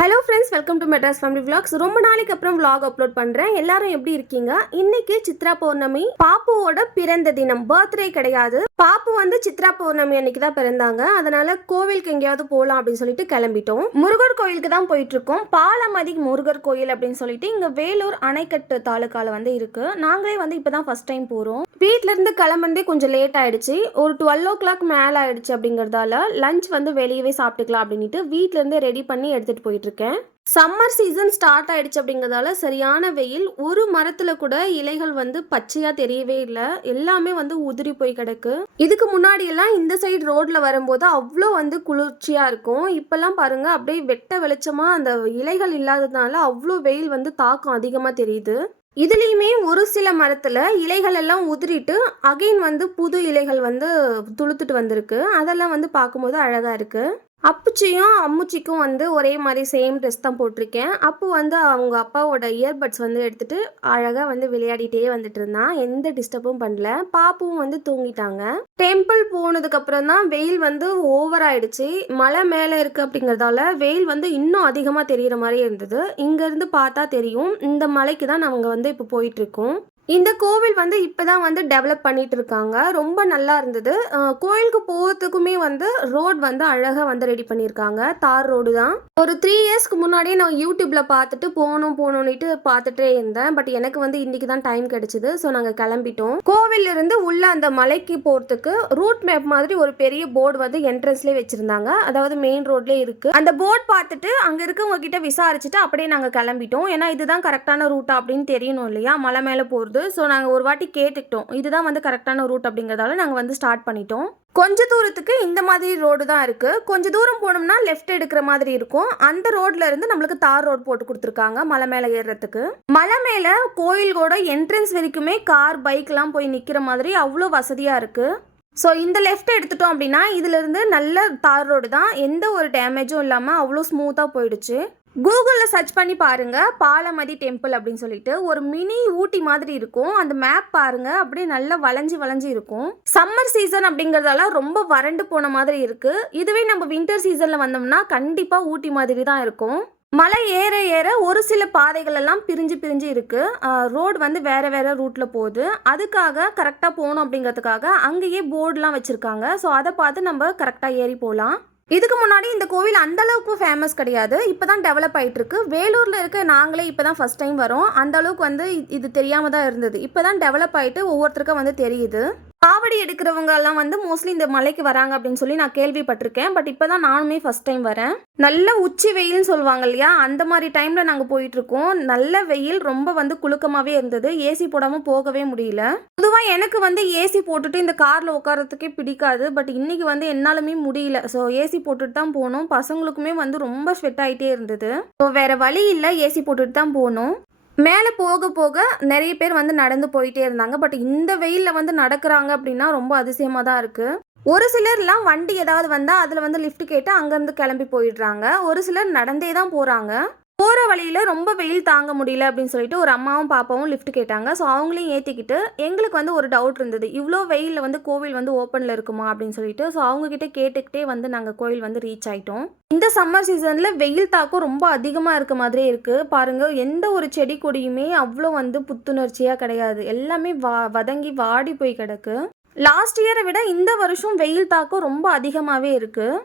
Hello friends welcome to Madras family vlogs ரொம்ப நாளைக்கு அப்புறம் விளாக் அப்லோட் பண்ணுறேன் எல்லாரும் எப்படி இருக்கீங்க? இன்னைக்கு சித்ரா பௌர்ணமி. பாப்புவோட பிறந்த தினம். பர்த்டே கிடையாது. பாப்பு வந்து சித்ரா பௌர்ணமி அன்னைக்கு தான் பிறந்தாங்க. அதனால கோவிலுக்கு எங்கேயாவது போகலாம் அப்படின்னு சொல்லிட்டு கிளம்பிட்டோம். முருகர் கோயிலுக்கு தான் போயிட்டு இருக்கோம் பாலமதி முருகர் கோயில் அப்படின்னு சொல்லிட்டு இங்கே வேலூர் அணைக்கட்டு தாலுக்கால வந்து இருக்கு. நாங்களே வந்து இப்பதான் ஃபர்ஸ்ட் டைம் போகிறோம் வீட்டிலேருந்து இருந்து கிளம்புறதே கொஞ்சம் லேட் ஆயிடுச்சு. ஒரு டுவெல் ஓ கிளாக் மேலே ஆயிடுச்சு அப்படிங்கிறதால லஞ்ச் வந்து வெளியவே சாப்பிட்டுக்கலாம் அப்படின்ட்டு வீட்டிலேருந்தே ரெடி பண்ணி எடுத்துட்டு போயிட்டு வச்சுருக்கேன் சம்மர் சீசன் ஸ்டார்ட் ஆயிடுச்சு அப்படிங்கிறதால சரியான வெயில். ஒரு மரத்துல கூட இலைகள் வந்து பச்சையா தெரியவே இல்லை. எல்லாமே வந்து உதிரி போய் கிடக்கு. இதுக்கு முன்னாடி எல்லாம் இந்த சைடு ரோட்ல வரும்போது அவ்வளோ வந்து குளிர்ச்சியா இருக்கும். இப்பெல்லாம் பாருங்க அப்படியே வெட்ட வெளிச்சமா அந்த இலைகள் இல்லாததுனால அவ்வளோ வெயில் வந்து தாக்கம் அதிகமா தெரியுது. இதுலேயுமே ஒரு சில மரத்தில் இலைகள் எல்லாம் உதிரிட்டு அகைன் வந்து புது இலைகள் வந்து துளுத்துட்டு வந்திருக்கு. அதெல்லாம் வந்து பார்க்கும்போது அழகாக இருக்குது அப்புச்சியும் அம்முச்சிக்கும் வந்து ஒரே மாதிரி சேம் ட்ரெஸ் தான் போட்டிருக்கேன். அப்போ வந்து அவங்க அப்பாவோட இயர்பட்ஸ் வந்து எடுத்துட்டு அழகாக வந்து விளையாடிட்டே வந்துட்டு இருந்தான். எந்த டிஸ்டர்பும் பண்ணல. பாப்பும் வந்து தூங்கிட்டாங்க. டெம்பிள் போனதுக்கப்புறம் தான் வெயில் வந்து ஓவர் ஆயிடுச்சு. மலை மேலே இருக்கு அப்படிங்கிறதால வெயில் வந்து இன்னும் அதிகமாக தெரியிற மாதிரி இருந்தது. இங்கேருந்து பார்த்தா தெரியும். இந்த மலைக்கு தான் நாங்கள் வந்து இப்போ போயிட்டு இருக்கோம். இந்த கோவில் வந்து இப்பதான் வந்து டெவலப் பண்ணிட்டு இருக்காங்க ரொம்ப நல்லா இருந்தது. கோயிலுக்கு போகிறதுக்குமே வந்து ரோட் வந்து அழகாக வந்து ரெடி பண்ணியிருக்காங்க தார் ரோடு தான். ஒரு த்ரீ இயர்ஸ்க்கு முன்னாடியே நான் யூடியூப்ல பார்த்துட்டு போகணும் போகணுன்னுட்டு பார்த்துட்டே இருந்தேன். பட் எனக்கு வந்து இன்னைக்கு தான் டைம் கிடைச்சிது. ஸோ நாங்கள் கிளம்பிட்டோம். கோவில்ல இருந்து உள்ள அந்த மலைக்கு போகிறதுக்கு ரூட் மேப் மாதிரி ஒரு பெரிய போர்டு வந்து என்ட்ரன்ஸ்லேயே வச்சிருந்தாங்க. அதாவது மெயின் ரோட்லேயே இருக்கு. அந்த போர்டு பார்த்துட்டு அங்கே இருக்கவங்க கிட்ட விசாரிச்சுட்டு அப்படியே நாங்கள் கிளம்பிட்டோம். ஏன்னா இதுதான் கரெக்டான ரூட்டா அப்படின்னு தெரியணும் இல்லையா? மலை மேலே போகிறது ஸோ நாங்கள் ஒரு வாட்டி கேட்டுக்கிட்டோம். இதுதான் வந்து கரெக்டான ரூட் அப்படிங்கிறதால நாங்கள் வந்து ஸ்டார்ட் பண்ணிட்டோம். கொஞ்ச தூரத்துக்கு இந்த மாதிரி ரோடு தான் இருக்குது கொஞ்ச தூரம் போனோம்னா லெஃப்ட் எடுக்கிற மாதிரி இருக்கும். அந்த ரோட்ல இருந்து நம்மளுக்கு தார் ரோடு போட்டு கொடுத்துருக்காங்க மலை மேலே ஏறுறதுக்கு. மலை மேலே கோயிலோட என்ட்ரன்ஸ் வரைக்குமே கார் பைக்லாம் போய் நிற்கிற மாதிரி அவ்வளோ வசதியாக இருக்குது ஸோ இந்த லெஃப்ட் எடுத்துட்டோம் அப்படின்னா இதுலேருந்து நல்ல தார் ரோடு தான். எந்த ஒரு டேமேஜும் இல்லாமல் அவ்வளோ ஸ்மூத்தாக போயிடுச்சு. கூகுளில் சர்ச் பண்ணி பாருங்கள் பாலமதி டெம்பிள் அப்படின்னு சொல்லிட்டு ஒரு மினி ஊட்டி மாதிரி இருக்கும். அந்த மேப் பாருங்கள் அப்படியே நல்லா வளைஞ்சு வளைஞ்சு இருக்கும். சம்மர் சீசன் அப்படிங்கிறதெல்லாம் ரொம்ப வறண்டு போன மாதிரி இருக்குது இதுவே நம்ம வின்டர் சீசனில் வந்தோம்னா கண்டிப்பாக ஊட்டி மாதிரி தான் இருக்கும். மலை ஏற ஏற ஒரு சில பாதைகள் எல்லாம் பிரிஞ்சு பிரிஞ்சு இருக்கு. ரோடு வந்து வேற வேற ரூட்ல போகுது. அதுக்காக கரெக்டாக போகணும் அப்படிங்கிறதுக்காக அங்கேயே போர்டுலாம் வச்சிருக்காங்க. ஸோ அதை பார்த்து நம்ம கரெக்டாக ஏறி போகலாம். இதுக்கு முன்னாடி இந்த கோவில் அந்த அளவுக்கு ஃபேமஸ் கிடையாது. இப்போ தான் டெவலப் ஆகிட்டுருக்கு வேலூரில் இருக்க நாங்களே இப்போ தான் ஃபர்ஸ்ட் டைம் வரோம். அந்த அளவுக்கு வந்து இது தெரியாமல் தான் இருந்தது. இப்போ தான் டெவலப் ஆகிட்டு ஒவ்வொருத்தருக்கும் வந்து தெரியுது. காவடி எடுக்கிறவங்க எல்லாம் வந்து மோஸ்ட்லி இந்த மலைக்கு வராங்க அப்படின்னு சொல்லி நான் கேள்விப்பட்டிருக்கேன். பட் இப்போ தான் நானுமே ஃபர்ஸ்ட் டைம் வரேன். நல்ல உச்சி வெயில்னு சொல்லுவாங்க இல்லையா? அந்த மாதிரி டைமில் நாங்கள் போயிட்டு இருக்கோம் நல்ல வெயில் ரொம்ப வந்து குலுக்கமாகவே இருந்தது. ஏசி போடாமல் போகவே முடியல. பொதுவாக எனக்கு வந்து ஏசி போட்டுட்டு இந்த காரில் உட்காரத்துக்கே பிடிக்காது. பட் இன்னைக்கு வந்து என்னாலுமே முடியல. ஸோ ஏசி போட்டுட்டு தான் போனோம். பசங்களுக்குமே வந்து ரொம்ப ஸ்வெட் ஆகிட்டே இருந்தது. ஸோ வேற வழி இல்லை. ஏசி போட்டுட்டு தான் போனோம். மேலே போக போக நிறைய பேர் வந்து நடந்து போயிட்டே இருந்தாங்க. பட் இந்த வெயிலில் வந்து நடக்கிறாங்க அப்படின்னா ரொம்ப அதிசயமாக தான் இருக்குது ஒரு சிலர்லாம் வண்டி ஏதாவது வந்தால் அதில் வந்து லிஃப்ட் கேட்டு அங்கேருந்து கிளம்பி போயிடுறாங்க. ஒரு சிலர் நடந்தே தான் போகிறாங்க போகிற வழியில் ரொம்ப வெயில் தாங்க முடியல அப்படின்னு சொல்லிட்டு ஒரு அம்மாவும் பாப்பாவும் லிஃப்ட் கேட்டாங்க. ஸோ அவங்களையும் ஏற்றிக்கிட்டு எங்களுக்கு வந்து ஒரு டவுட் இருந்தது. இவ்வளோ வெயிலில் வந்து கோவில் வந்து ஓப்பனில் இருக்குமா அப்படின்னு சொல்லிட்டு ஸோ அவங்கக்கிட்ட கேட்டுக்கிட்டே வந்து நாங்கள் கோயில் வந்து ரீச் ஆகிட்டோம் இந்த சம்மர் சீசனில் வெயில் தாக்கம் ரொம்ப அதிகமாக இருக்க மாதிரியே இருக்குது பாருங்கள் எந்த ஒரு செடி கொடியுமே அவ்வளோ வந்து புத்துணர்ச்சியாக கிடையாது. எல்லாமே வா வதங்கி வாடி போய் கிடக்கு. லாஸ்ட் இயரை விட இந்த வருஷம் வெயில் தாக்கம் ரொம்ப அதிகமாகவே இருக்குது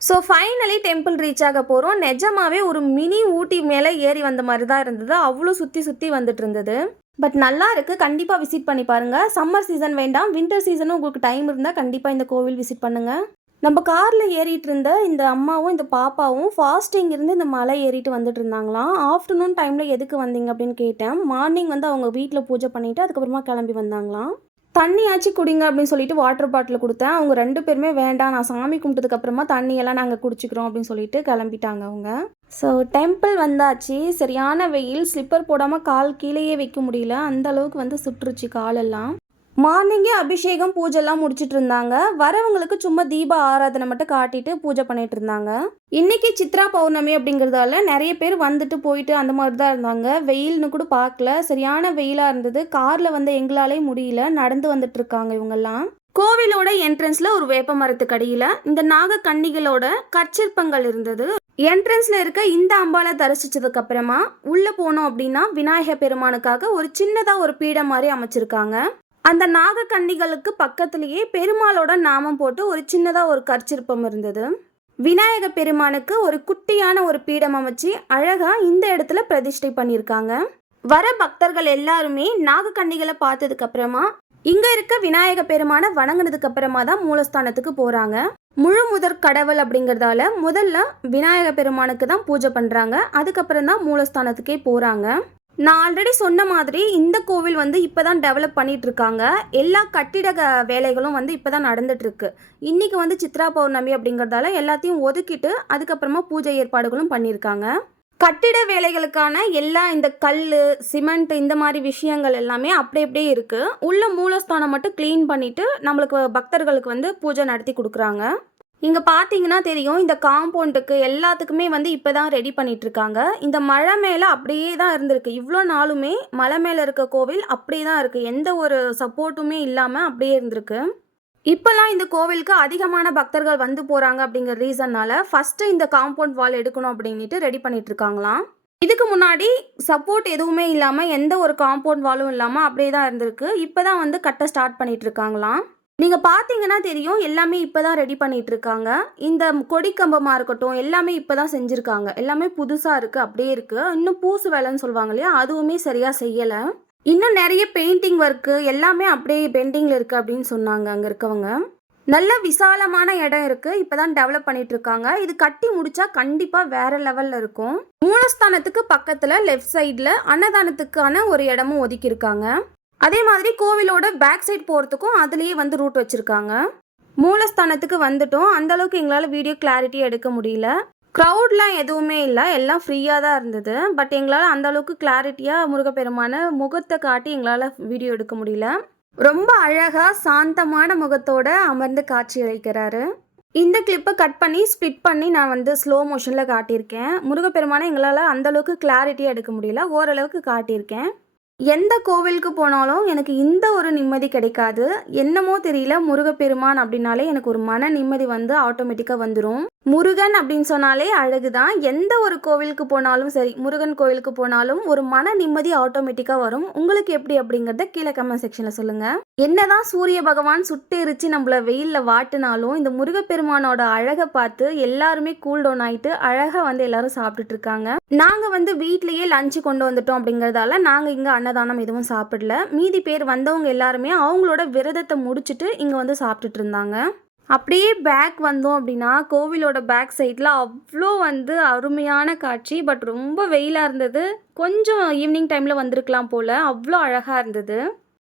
ஸோ ஃபைனலி டெம்பிள் ரீச் ஆக போகிறோம் நிஜமாவே ஒரு மினி ஊட்டி மேலே ஏறி வந்த மாதிரி தான் இருந்தது. அவ்வளோ சுற்றி சுற்றி வந்துட்டு இருந்தது. பட் நல்லா இருக்குது கண்டிப்பாக விசிட் பண்ணி பாருங்கள் சம்மர் சீசன் வேண்டாம். வின்டர் சீசனும் உங்களுக்கு டைம் இருந்தால் கண்டிப்பாக இந்த கோவில் விசிட் பண்ணுங்கள் நம்ம காரில் ஏறிட்டு இருந்த இந்த அம்மாவும் இந்த பாப்பாவும் ஃபாஸ்டிங் இருந்து இந்த மலை ஏறிட்டு வந்துட்டு இருந்தாங்களாம். ஆஃப்டர்நூன் டைமில் எதுக்கு வந்தீங்க அப்படின்னு கேட்டேன். மார்னிங் வந்து அவங்க வீட்டில் பூஜை பண்ணிவிட்டு அதுக்கப்புறமா கிளம்பி வந்தாங்களாம். தண்ணியாச்சு குடிங்க அப்படின்னு சொல்லிட்டு வாட்டர் பாட்டில் கொடுத்தேன். அவங்க ரெண்டு பேருமே வேண்டாம் நான் சாமி கும்பிட்டதுக்கப்புறமா தண்ணியெல்லாம் நாங்கள் குடிச்சிக்கிறோம் அப்படின்னு சொல்லிட்டு கிளம்பிட்டாங்க அவங்க. ஸோ டெம்பிள் வந்தாச்சு. சரியான வெயில் ஸ்லிப்பர் போடாமல் கால் கீழேயே வைக்க முடியல. அந்த அளவுக்கு வந்து சுற்றுச்சு காலெல்லாம். மார்னிங்கே அபிஷேகம் பூஜைலாம் முடிச்சிட்டு இருந்தாங்க. வரவங்களுக்கு சும்மா தீப ஆராதனை மட்டும் காட்டிட்டு பூஜை பண்ணிட்டு இருந்தாங்க. இன்னைக்கு சித்ரா பௌர்ணமி அப்படிங்கிறதால நிறைய பேர் வந்துட்டு போயிட்டு அந்த மாதிரி தான் இருந்தாங்க. வெயில்னு கூட பார்க்கல. சரியான வெயிலாக இருந்தது. காரில் வந்து எங்களாலே முடியல. நடந்து வந்துட்டு இருக்காங்க இவங்கெல்லாம். கோவிலோட என்ட்ரன்ஸ்ல ஒரு வேப்ப மரத்துக்கு இந்த நாக கன்னிகளோட கற்சிற்பங்கள் இருந்தது. என்ட்ரன்ஸ்ல இருக்க இந்த அம்பாலை தரிசிச்சதுக்கு அப்புறமா உள்ள போனோம் அப்படின்னா விநாயகர் பெருமானுக்காக ஒரு சின்னதா ஒரு பீடம் மாதிரி அமைச்சிருக்காங்க. அந்த நாக பக்கத்துலேயே பக்கத்திலேயே பெருமாளோட நாமம் போட்டு ஒரு சின்னதாக ஒரு கற்சிற்பம் இருந்தது. விநாயக பெருமானுக்கு ஒரு குட்டியான ஒரு பீடம் அமைச்சு அழகாக இந்த இடத்துல பிரதிஷ்டை பண்ணியிருக்காங்க. வர பக்தர்கள் எல்லாருமே நாகக்கன்னிகளை பார்த்ததுக்கு அப்புறமா இங்க இருக்க விநாயக பெருமானை வணங்கினதுக்கு அப்புறமா தான் மூலஸ்தானத்துக்கு போறாங்க. முழு முதற் கடவுள் அப்படிங்கிறதால முதல்ல விநாயக பெருமானுக்கு தான் பூஜை பண்றாங்க. அதுக்கப்புறம் தான் மூலஸ்தானத்துக்கே போறாங்க. நான் ஆல்ரெடி சொன்ன மாதிரி இந்த கோவில் வந்து இப்போ தான் டெவலப் பண்ணிட்டு இருக்காங்க எல்லா கட்டிட வேலைகளும் வந்து இப்போ தான் நடந்துகிட்ருக்கு இன்றைக்கி வந்து சித்ரா பௌர்ணமி அப்படிங்கிறதால எல்லாத்தையும் ஒதுக்கிட்டு அதுக்கப்புறமா பூஜை ஏற்பாடுகளும் பண்ணியிருக்காங்க. கட்டிட வேலைகளுக்கான எல்லா இந்த கல் சிமெண்ட் இந்த மாதிரி விஷயங்கள் எல்லாமே அப்படி அப்படியே இருக்குது உள்ள மூலஸ்தானம் மட்டும் க்ளீன் பண்ணிவிட்டு நம்மளுக்கு பக்தர்களுக்கு வந்து பூஜை நடத்தி கொடுக்குறாங்க. இங்கே பார்த்தீங்கன்னா தெரியும் இந்த காம்பவுண்டுக்கு எல்லாத்துக்குமே வந்து இப்போ தான் ரெடி பண்ணிகிட்ருக்காங்க இந்த மலை மேலே அப்படியே தான் இருந்திருக்கு. இவ்வளோ நாளுமே மலை மேலே இருக்க கோவில் அப்படியே தான் இருக்குது எந்த ஒரு சப்போர்ட்டுமே இல்லாமல் அப்படியே இருந்திருக்கு. இப்போல்லாம் இந்த கோவிலுக்கு அதிகமான பக்தர்கள் வந்து போகிறாங்க அப்படிங்கிற ரீசன்னால் ஃபஸ்ட்டு இந்த காம்பவுண்ட் வால் எடுக்கணும் அப்படின்ட்டு ரெடி பண்ணிகிட்ருக்காங்களாம் இதுக்கு முன்னாடி சப்போர்ட் எதுவுமே இல்லாமல் எந்த ஒரு காம்பவுண்ட் வாலும் இல்லாமல் அப்படியே தான் இருந்திருக்கு. இப்போ தான் வந்து கட்ட ஸ்டார்ட் பண்ணிகிட்ருக்காங்களாம் நீங்கள் பார்த்தீங்கன்னா தெரியும் எல்லாமே இப்போ தான் ரெடி பண்ணிட்டு இருக்காங்க இந்த கொடி கம்பமாக இருக்கட்டும் எல்லாமே இப்போ தான் செஞ்சுருக்காங்க. எல்லாமே புதுசாக இருக்குது அப்படியே இருக்குது இன்னும் பூசு வேலைன்னு சொல்லுவாங்க இல்லையா அதுவுமே சரியாக செய்யலை. இன்னும் நிறைய பெயிண்டிங் ஒர்க்கு எல்லாமே அப்படியே பெயிண்டிங்கில் இருக்குது அப்படின்னு சொன்னாங்க அங்கே இருக்கவங்க. நல்ல விசாலமான இடம் இருக்குது இப்போ தான் டெவலப் பண்ணிட்டு இருக்காங்க இது கட்டி முடிச்சா கண்டிப்பாக வேற லெவலில் இருக்கும். மூலஸ்தானத்துக்கு பக்கத்தில் லெஃப்ட் சைடில் அன்னதானத்துக்கான ஒரு இடமும் ஒதுக்கியிருக்காங்க. அதே மாதிரி கோவிலோட பேக் சைட் போகிறதுக்கும் அதுலேயே வந்து ரூட் வச்சுருக்காங்க. மூலஸ்தானத்துக்கு வந்துட்டோம். அந்தளவுக்கு எங்களால் வீடியோ கிளாரிட்டி எடுக்க முடியல. க்ரௌட்லாம் எதுவுமே இல்லை. எல்லாம் ஃப்ரீயாக தான் இருந்தது. பட் எங்களால் அந்த அளவுக்கு கிளாரிட்டியாக முருகப்பெருமான முகத்தை காட்டி எங்களால் வீடியோ எடுக்க முடியல. ரொம்ப அழகாக சாந்தமான முகத்தோடு அமர்ந்து காட்சி அளிக்கிறாரு. இந்த கிளிப்பை கட் பண்ணி ஸ்பிட் பண்ணி நான் வந்து ஸ்லோ மோஷனில் காட்டியிருக்கேன். முருகப்பெருமானை எங்களால் அந்தளவுக்கு கிளாரிட்டியாக எடுக்க முடியல. ஓரளவுக்கு காட்டியிருக்கேன். எந்த கோவிலுக்கு போனாலும் எனக்கு இந்த ஒரு நிம்மதி கிடைக்காது. என்னமோ தெரியல முருகப்பெருமான் அப்படின்னாலே எனக்கு ஒரு மன நிம்மதி வந்து ஆட்டோமேட்டிக்காக வந்துடும் முருகன் அப்படின்னு சொன்னாலே அழகுதான். எந்த ஒரு கோவிலுக்கு போனாலும் சரி முருகன் கோவிலுக்கு போனாலும் ஒரு மன நிம்மதி ஆட்டோமேட்டிக்காக வரும். உங்களுக்கு எப்படி அப்படிங்கிறத கீழே கமெண்ட் செக்ஷனில் சொல்லுங்கள் என்னதான் சூரிய பகவான் சுட்டு எரிச்சு நம்மள வெயிலில் வாட்டினாலும் இந்த முருகப்பெருமானோட அழகை பார்த்து எல்லாருமே கூல் டவுன் ஆகிட்டு அழகாக வந்து எல்லாரும் சாப்பிட்டுட்டு இருக்காங்க. நாங்கள் வந்து வீட்லேயே லஞ்சு கொண்டு வந்துட்டோம் அப்படிங்கிறதால நாங்கள் இங்கே அன்னதானம் எதுவும் சாப்பிடல. மீதி பேர் வந்தவங்க எல்லாருமே அவங்களோட விரதத்தை முடிச்சுட்டு இங்கே வந்து சாப்பிட்டுட்டு இருந்தாங்க. அப்படியே பேக் வந்தோம் அப்படின்னா கோவிலோட பேக் சைடில் அவ்வளோ வந்து அருமையான காட்சி. பட் ரொம்ப வெயிலாக இருந்தது. கொஞ்சம் ஈவினிங் டைமில் வந்திருக்கலாம் போல். அவ்வளோ அழகாக இருந்தது.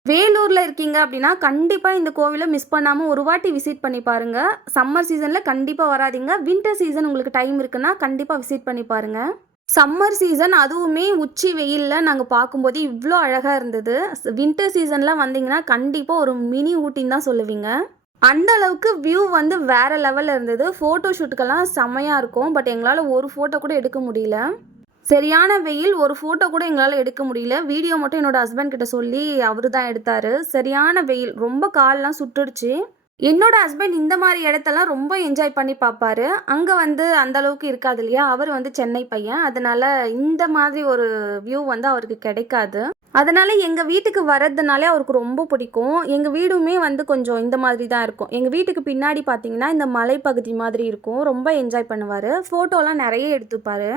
வேலூரில் இருக்கீங்க அப்படின்னா கண்டிப்பாக இந்த கோவிலை மிஸ் பண்ணாமல் ஒரு வாட்டி விசிட் பண்ணி பாருங்கள் சம்மர் சீசனில் கண்டிப்பாக வராதீங்க. வின்டர் சீசன் உங்களுக்கு டைம் இருக்குன்னா கண்டிப்பாக விசிட் பண்ணி பாருங்கள் சம்மர் சீசன் அதுவுமே உச்சி வெயிலில் நாங்கள் பார்க்கும்போது இவ்வளோ அழகாக இருந்தது. வின்டர் சீசன்லாம் வந்தீங்கன்னா கண்டிப்பாக ஒரு மினி ஊட்டின்னு தான் சொல்லுவீங்க. அந்த அளவுக்கு வியூ வந்து வேற லெவலில் இருந்தது. ஃபோட்டோ ஷூட்டுக்கெல்லாம் செமையாக இருக்கும். பட் எங்களால் ஒரு ஃபோட்டோ கூட எடுக்க முடியல. சரியான வெயில் ஒரு ஃபோட்டோ கூட எங்களால் எடுக்க முடியல. வீடியோ மட்டும் என்னோட ஹஸ்பண்ட் கிட்ட சொல்லி அவர் தான் எடுத்தார். சரியான வெயில் ரொம்ப கால்லாம் சுட்டுடுச்சு. என்னோட ஹஸ்பண்ட் இந்த மாதிரி இடத்தெல்லாம் ரொம்ப என்ஜாய் பண்ணி பார்ப்பாரு அங்கே வந்து அந்த அளவுக்கு இருக்காது இல்லையா? அவர் வந்து சென்னை பையன். அதனால இந்த மாதிரி ஒரு வியூ வந்து அவருக்கு கிடைக்காது. அதனால் எங்கள் வீட்டுக்கு வர்றதுனாலே அவருக்கு ரொம்ப பிடிக்கும். எங்கள் வீடுமே வந்து கொஞ்சம் இந்த மாதிரி தான் இருக்கும். எங்கள் வீட்டுக்கு பின்னாடி பார்த்தீங்கன்னா இந்த மலைப்பகுதி மாதிரி இருக்கும். ரொம்ப என்ஜாய் பண்ணுவார். ஃபோட்டோலாம் நிறைய எடுத்துப்பார்.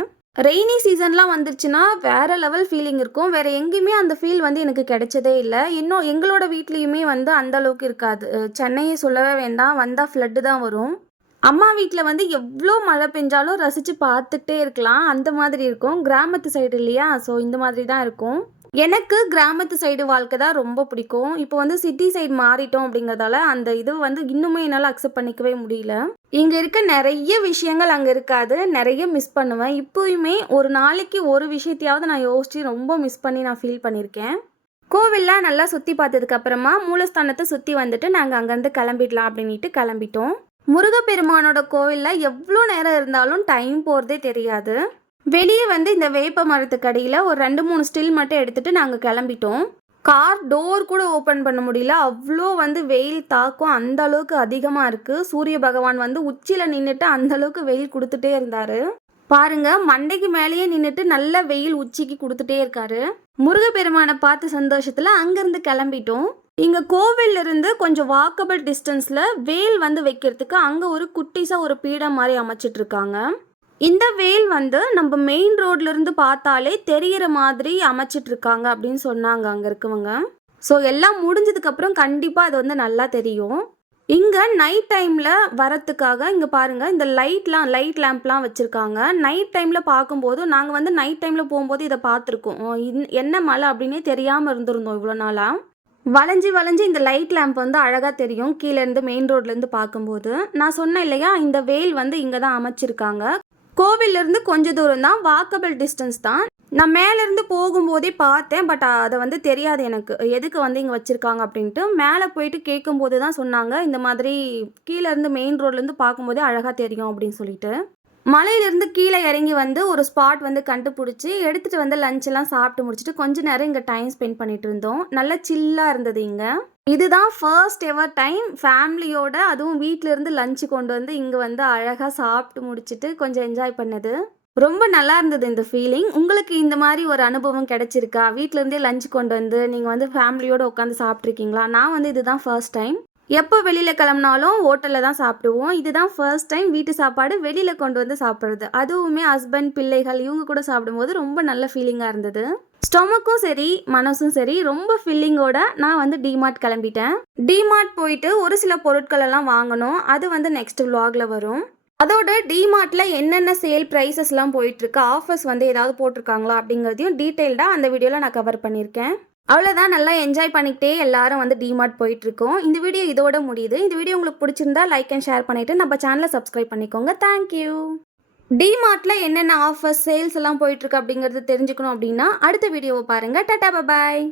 ரெய்னி சீசன்லாம் வந்துருச்சுன்னா வேற லெவல் ஃபீலிங் இருக்கும். வேறு எங்கேயுமே அந்த ஃபீல் வந்து எனக்கு கிடைச்சதே இல்லை. இன்னும் எங்களோட வீட்லேயுமே வந்து அந்த அளவுக்கு இருக்காது. சென்னையை சொல்லவே வேண்டாம். வந்தால் ஃப்ளட்டு தான் வரும். அம்மா வீட்டில் வந்து எவ்வளோ மழை பெஞ்சாலும் ரசித்து பார்த்துட்டே இருக்கலாம். அந்த மாதிரி இருக்கும். கிராமத்து சைடு இல்லையா? ஸோ இந்த மாதிரி தான் இருக்கும். எனக்கு கிராமத்து சைடு வாழ்க்கை தான் ரொம்ப பிடிக்கும். இப்போ வந்து சிட்டி சைடு மாறிட்டோம் அப்படிங்கிறதால அந்த இது வந்து இன்னுமே என்னால் அக்செப்ட் பண்ணிக்கவே முடியல. இங்கே இருக்க நிறைய விஷயங்கள் அங்கே இருக்காது. நிறைய மிஸ் பண்ணுவேன். இப்போயுமே ஒரு நாளைக்கு ஒரு விஷயத்தையாவது நான் யோசித்து ரொம்ப மிஸ் பண்ணி நான் ஃபீல் பண்ணியிருக்கேன் கோவில்லாம் நல்லா சுற்றி பார்த்ததுக்கு அப்புறமா மூலஸ்தானத்தை சுற்றி வந்துட்டு நாங்கள் அங்கேருந்து கிளம்பிடலாம் அப்படின்ட்டு கிளம்பிட்டோம். முருகப்பெருமானோட கோவிலில் எவ்வளோ நேரம் இருந்தாலும் டைம் போகிறதே தெரியாது. வெளியே வந்து இந்த வேப்ப மரத்துக்கு அடியில் ஒரு ரெண்டு மூணு ஸ்டில் மட்டும் எடுத்துட்டு நாங்கள் கிளம்பிட்டோம். கார் டோர் கூட ஓப்பன் பண்ண முடியல. அவ்வளோ வந்து வெயில் தாக்கம். அந்த அளவுக்கு அதிகமாக இருக்குது சூரிய பகவான் வந்து உச்சியில் நின்றுட்டு அந்த அளவுக்கு வெயில் கொடுத்துட்டே இருந்தார். பாருங்க மண்டைக்கு மேலேயே நின்றுட்டு நல்ல வெயில் உச்சிக்கு கொடுத்துட்டே இருக்காரு. முருகப்பெருமானை பார்த்து சந்தோஷத்தில் அங்கேருந்து கிளம்பிட்டோம். இங்கே கோவிலிருந்து கொஞ்சம் வாக்கபிள் டிஸ்டன்ஸில் வேல் வந்து வைக்கிறதுக்கு அங்கே ஒரு குட்டிஸாக ஒரு பீடம் மாதிரி அமைச்சிட்ருக்காங்க இந்த வேல் வந்து நம்ம மெயின் ரோட்லேருந்து பார்த்தாலே தெரியிற மாதிரி அமைச்சிட்ருக்காங்க அப்படின்னு சொன்னாங்க அங்கே இருக்கவங்க. ஸோ எல்லாம் முடிஞ்சதுக்கப்புறம் கண்டிப்பாக அது வந்து நல்லா தெரியும். இங்கே நைட் டைமில் வரத்துக்காக இங்கே பாருங்கள் இந்த லைட்லாம் லைட் லேம்ப்லாம் வச்சுருக்காங்க. நைட் டைமில் பார்க்கும்போது நாங்கள் வந்து நைட் டைமில் போகும்போது இதை பார்த்துருக்கோம். ஓ, இன்- என்ன மலை அப்படின்னே தெரியாமல் இருந்திருந்தோம் இவ்வளோ நாளாக வளைஞ்சி வளைஞ்சி இந்த லைட் லேம்ப் வந்து அழகாக தெரியும் கீழேருந்து மெயின் ரோட்லேருந்து பார்க்கும்போது. நான் சொன்னேன் இல்லையா இந்த வேல் வந்து இங்கே தான் அமைச்சிருக்காங்க. கோவில்லேருந்து கொஞ்ச தூரம் தான் வாக்கபிள் டிஸ்டன்ஸ் தான். நான் மேலேருந்து போகும்போதே பார்த்தேன் பட் அதை வந்து தெரியாது எனக்கு. எதுக்கு வந்து இங்கே வச்சுருக்காங்க அப்படின்ட்டு மேலே போயிட்டு கேட்கும்போது தான் சொன்னாங்க இந்த மாதிரி கீழேருந்து மெயின் ரோட்லேருந்து பார்க்கும்போதே அழகாக தெரியும் அப்படின்னு சொல்லிட்டு. மலையிலேருந்து கீழே இறங்கி வந்து ஒரு ஸ்பாட் வந்து கண்டுபிடிச்சி எடுத்துகிட்டு வந்து லஞ்செல்லாம் சாப்பிட்டு முடிச்சுட்டு கொஞ்ச நேரம் இங்கே டைம் ஸ்பெண்ட் பண்ணிகிட்டு இருந்தோம். நல்லா சில்லாக இருந்தது இங்கே. இதுதான் ஃபர்ஸ்ட் எவர் டைம் ஃபேமிலியோட அதுவும் வீட்டிலேருந்து இருந்து லஞ்சு கொண்டு வந்து இங்கே வந்து அழகாக சாப்பிட்டு முடிச்சிட்டு கொஞ்சம் என்ஜாய் பண்ணது. ரொம்ப நல்லா இருந்தது இந்த ஃபீலிங் உங்களுக்கு இந்த மாதிரி ஒரு அனுபவம் கிடைச்சிருக்கா? வீட்டிலேருந்தே இருந்தே லஞ்ச் கொண்டு வந்து நீங்கள் வந்து ஃபேமிலியோடு உட்காந்து சாப்பிட்ருக்கீங்களா நான் வந்து இதுதான் ஃபர்ஸ்ட் டைம் எப்போ வெளியில் கிளம்புனாலும் ஹோட்டலில் தான் சாப்பிடுவோம். இதுதான் ஃபர்ஸ்ட் டைம் வீட்டு சாப்பாடு வெளியில் கொண்டு வந்து சாப்பிட்றது. அதுவுமே ஹஸ்பண்ட் பிள்ளைகள் இவங்க கூட சாப்பிடும்போது ரொம்ப நல்ல ஃபீலிங்காக இருந்தது. ஸ்டொமக்கும் சரி மனசும் சரி ரொம்ப ஃபில்லிங்கோட நான் வந்து டிமார்ட் கிளம்பிட்டேன். டிமார்ட் போயிட்டு ஒரு சில பொருட்கள் எல்லாம் வாங்கணும். அது வந்து நெக்ஸ்ட் vlogல வரும். அதோட டிமார்ட்ல என்னென்ன சேல் ப்ரைஸஸ்லாம் போயிட்டுருக்கு ஆஃபர்ஸ் வந்து ஏதாவது போட்டிருக்காங்களா அப்படிங்கிறதையும் டீட்டெயில்டாக அந்த வீடியோவில் நான் கவர் பண்ணியிருக்கேன். அவ்வளோதான் நல்லா என்ஜாய் பண்ணிக்கிட்டே எல்லாரும் வந்து டிமார்ட் போயிட்டுருக்கோம். இந்த வீடியோ இதோட முடியுது. இந்த வீடியோ உங்களுக்கு பிடிச்சிருந்தா லைக் அண்ட் ஷேர் பண்ணிவிட்டு நம்ம சேனலை சப்ஸ்கிரைப் பண்ணிக்கோங்க. தேங்க்யூ டிமார்ட்ல என்னென்ன ஆஃபர்ஸ் சேல்ஸ் எல்லாம் போயிட்டுருக்கு அப்படிங்கிறது தெரிஞ்சுக்கணும் அப்படின்னா அடுத்த வீடியோவை பாருங்கள் டாடா பபாய்